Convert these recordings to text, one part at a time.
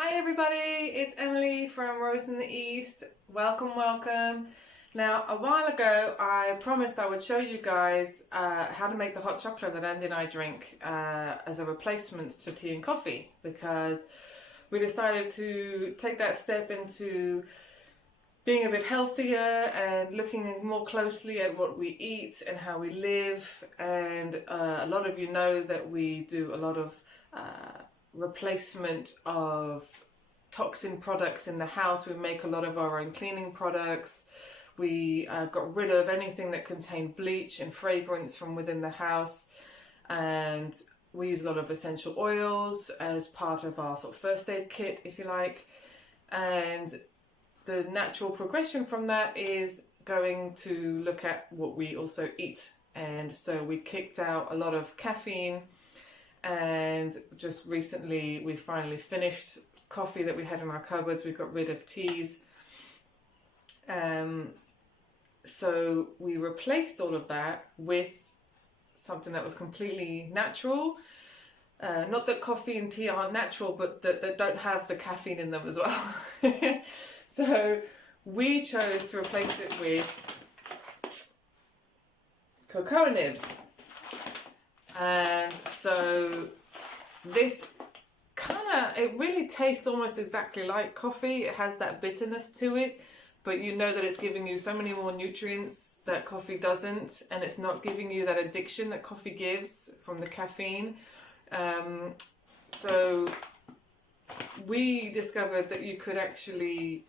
Hi everybody, it's Emily from Rose in the East. Welcome, welcome. Now, a while ago I promised I would show you guys how to make the hot chocolate that Andy and I drink as a replacement to tea and coffee, because we decided to take that step into being a bit healthier and looking more closely at what we eat and how we live. And a lot of you know that we do a lot of replacement of toxin products in the house. We make a lot of our own cleaning products. We got rid of anything that contained bleach and fragrance from within the house, and we use a lot of essential oils as part of our sort of first aid kit, if you like. And the natural progression from that is going to look at what we also eat. And so we kicked out a lot of caffeine, and just recently we finally finished coffee that we had in our cupboards. We got rid of teas. So we replaced all of that with something that was completely natural. Not that coffee and tea aren't natural, but that don't have the caffeine in them as well. So we chose to replace it with Cacao Nibs. And so this it really tastes almost exactly like coffee. It has that bitterness to it, but you know that it's giving you so many more nutrients that coffee doesn't, and it's not giving you that addiction that coffee gives from the caffeine. So we discovered that you could actually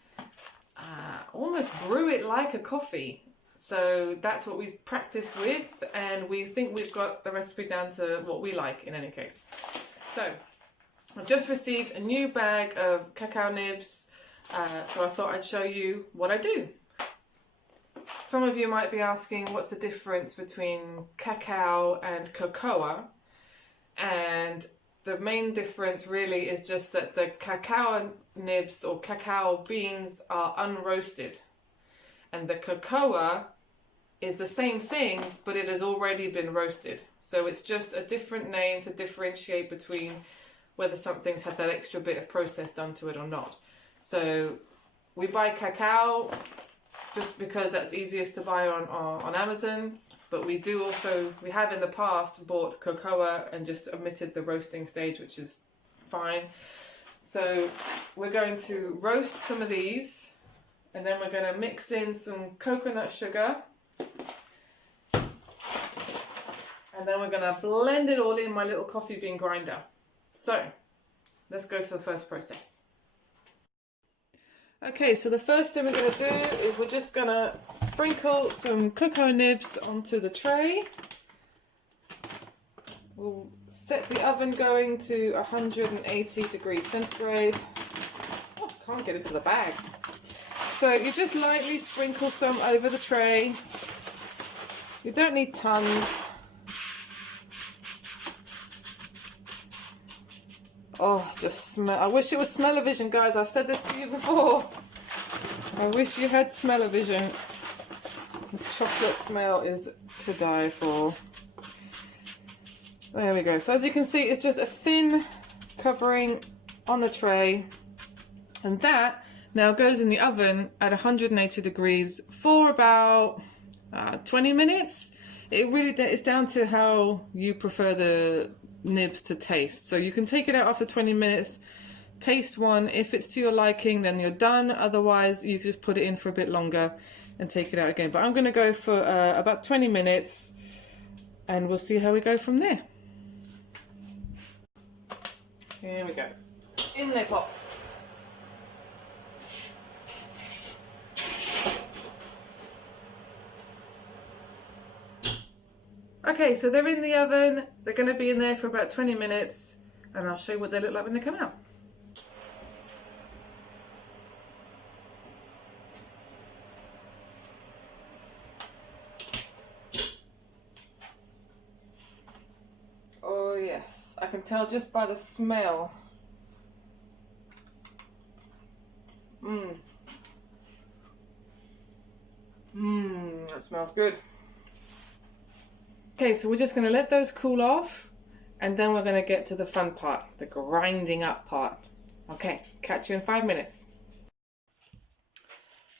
almost brew it like a coffee. So that's what we practiced with, and we think we've got the recipe down to what we like in any case. So I've just received a new bag of Cacao Nibs, so I thought I'd show you what I do. Some of you might be asking what's the difference between cacao and cocoa, and the main difference really is just that the cacao nibs or cacao beans are unroasted, and the cocoa is the same thing, but it has already been roasted. So it's just a different name to differentiate between whether something's had that extra bit of process done to it or not. So we buy cacao just because that's easiest to buy on Amazon, but we have in the past bought cocoa and just omitted the roasting stage, which is fine. So we're going to roast some of these, and then we're going to mix in some coconut sugar, and then we're going to blend it all in my little coffee bean grinder. So let's go to the first process. Okay, so the first thing we're going to do is we're just going to sprinkle some Cacao Nibs onto the tray. We'll set the oven going to 180 degrees centigrade. Oh, can't get into the bag. So you just lightly sprinkle some over the tray. You don't need tons. Oh, just smell. I wish it was smell-o-vision, guys. I've said this to you before. I wish you had smell-o-vision. The chocolate smell is to die for. There we go. So as you can see, it's just a thin covering on the tray. And that now goes in the oven at 180 degrees for about 20 minutes. It really is down to how you prefer the nibs to taste. So you can take it out after 20 minutes, taste one. If it's to your liking, then you're done. Otherwise, you just put it in for a bit longer and take it out again. But I'm going to go for about 20 minutes, and we'll see how we go from there. Here we go. In they pop. Okay, so they're in the oven. They're going to be in there for about 20 minutes, and I'll show you what they look like when they come out. Oh yes, I can tell just by the smell. That smells good. Okay, so we're just going to let those cool off, and then we're going to get to the fun part, the grinding up part. Okay, catch you in 5 minutes.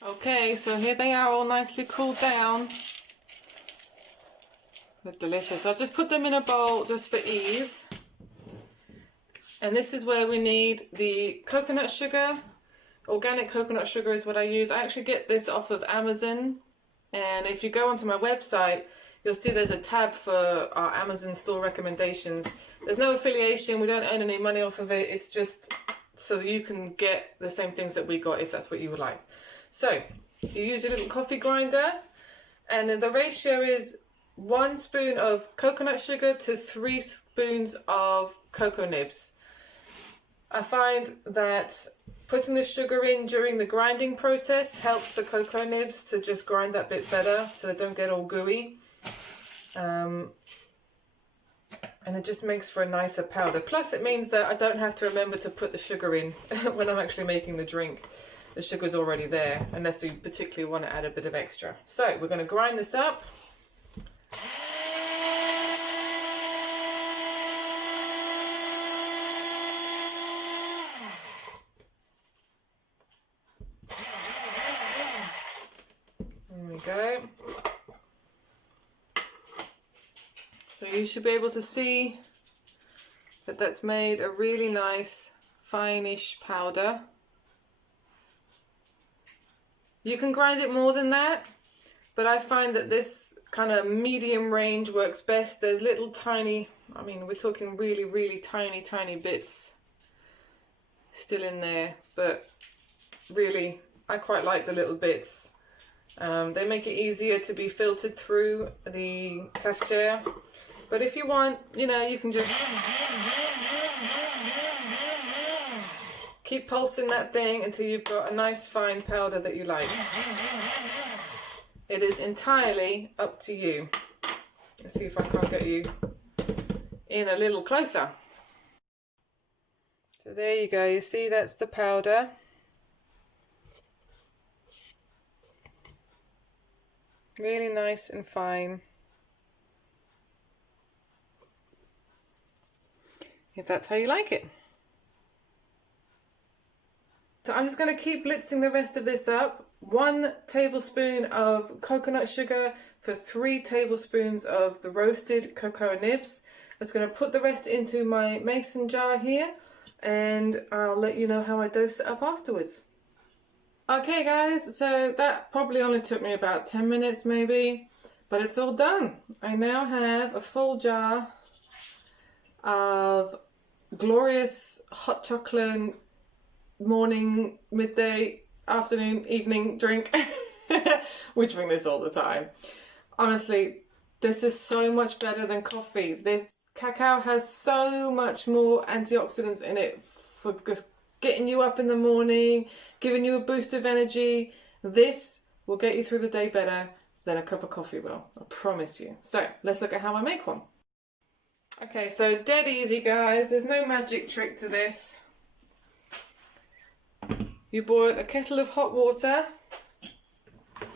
Okay, so here they are all nicely cooled down. They're delicious. I'll just put them in a bowl just for ease. And this is where we need the coconut sugar. Organic coconut sugar is what I use. I actually get this off of Amazon. And if you go onto my website, you'll see there's a tab for our Amazon store recommendations. There's no affiliation. We don't earn any money off of it. It's just so that you can get the same things that we got if that's what you would like. So you use your little coffee grinder, and then the ratio is 1 spoon of coconut sugar to 3 spoons of Cacao Nibs. I find that putting the sugar in during the grinding process helps the Cacao Nibs to just grind that bit better so they don't get all gooey. And it just makes for a nicer powder. Plus it means that I don't have to remember to put the sugar in when I'm actually making the drink. The sugar's already there, unless you particularly want to add a bit of extra. So we're going to grind this up. There we go. So you should be able to see that that's made a really nice fine-ish powder. You can grind it more than that, but I find that this kind of medium range works best. There's little tiny, I mean, we're talking really, really tiny bits still in there, but really, I quite like the little bits. They make it easier to be filtered through the cafetiere. But if you want, you know, you can just keep pulsing that thing until you've got a nice fine powder that you like. It is entirely up to you. Let's see if I can't get you in a little closer. So there you go, you see that's the powder. Really nice and fine. If that's how you like it. So I'm just going to keep blitzing the rest of this up. 1 tablespoon of coconut sugar for 3 tablespoons of the roasted cacao nibs. I'm just going to put the rest into my mason jar here, and I'll let you know how I dose it up afterwards. Okay guys, so that probably only took me about 10 minutes maybe, but it's all done. I now have a full jar of glorious hot chocolate morning, midday, afternoon, evening drink. We drink this all the time. Honestly, this is so much better than coffee. This cacao has so much more antioxidants in it for just getting you up in the morning, giving you a boost of energy. This will get you through the day better than a cup of coffee will, I promise you. So let's look at how I make one. Okay, so dead easy guys, there's no magic trick to this. You boil a kettle of hot water.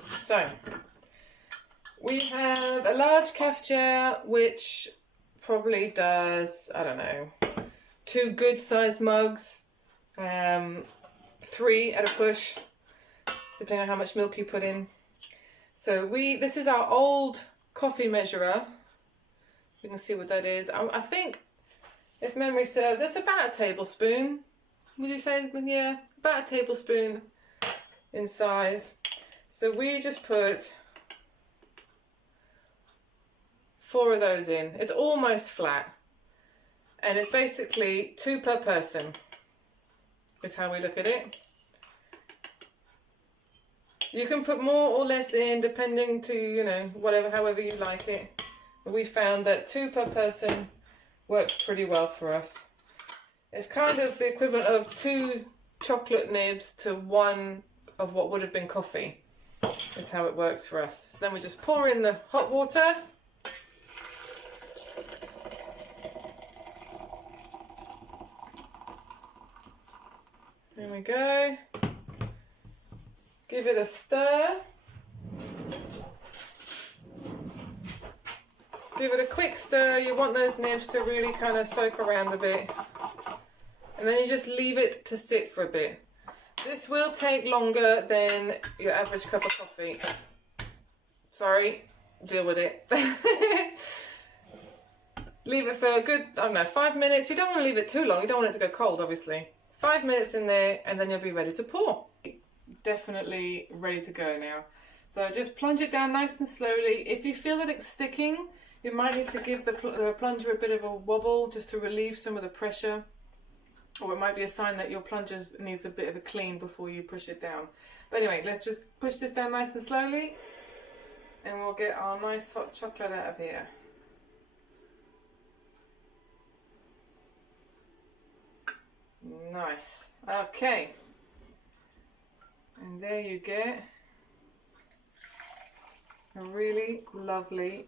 So we have a large cafetiere which probably does, I don't know, 2 good sized mugs, 3 at a push, depending on how much milk you put in. So this is our old coffee measurer. You can see what that is. I think, if memory serves, that's about a tablespoon. Would you say? Yeah, about a tablespoon in size. So we just put 4 of those in. It's almost flat. And it's basically 2 per person, is how we look at it. You can put more or less in depending to, you know, however you like it. But we found that 2 per person works pretty well for us. It's kind of the equivalent of 2 chocolate nibs to 1 of what would have been coffee, is how it works for us. So then we just pour in the hot water. There we go. Give it a stir. Give it a quick stir. You want those nibs to really kind of soak around a bit. And then you just leave it to sit for a bit. This will take longer than your average cup of coffee. Sorry, deal with it. Leave it for a good, I don't know, 5 minutes. You don't want to leave it too long. You don't want it to go cold, obviously. 5 minutes in there, and then you'll be ready to pour. Definitely ready to go now. So just plunge it down nice and slowly. If you feel that it's sticking, you might need to give the plunger a bit of a wobble just to relieve some of the pressure. Or it might be a sign that your plunger needs a bit of a clean before you push it down. But anyway, let's just push this down nice and slowly, and we'll get our nice hot chocolate out of here. Nice. Okay. And there you get a really lovely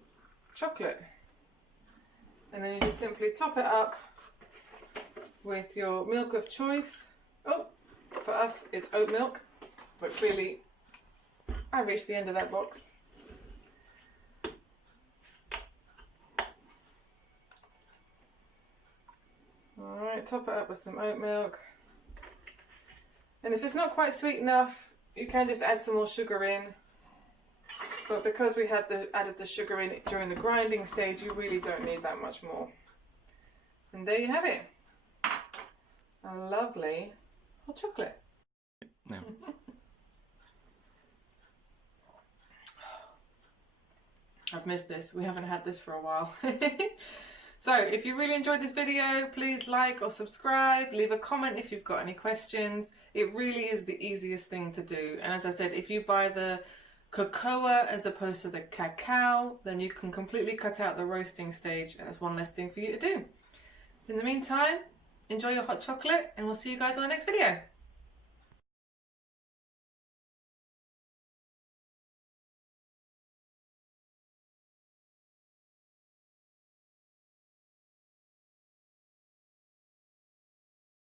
chocolate. And then you just simply top it up with your milk of choice. Oh, for us it's oat milk, but clearly I reached the end of that box. Alright, top it up with some oat milk. And if it's not quite sweet enough, you can just add some more sugar in. But because we had added the sugar in during the grinding stage, you really don't need that much more. And there you have it. A lovely hot chocolate. No. I've missed this. We haven't had this for a while. So if you really enjoyed this video, please like or subscribe, leave a comment if you've got any questions. It really is the easiest thing to do. And as I said, if you buy the cocoa as opposed to the cacao, then you can completely cut out the roasting stage, and that's one less thing for you to do. In the meantime, enjoy your hot chocolate, and we'll see you guys on the next video.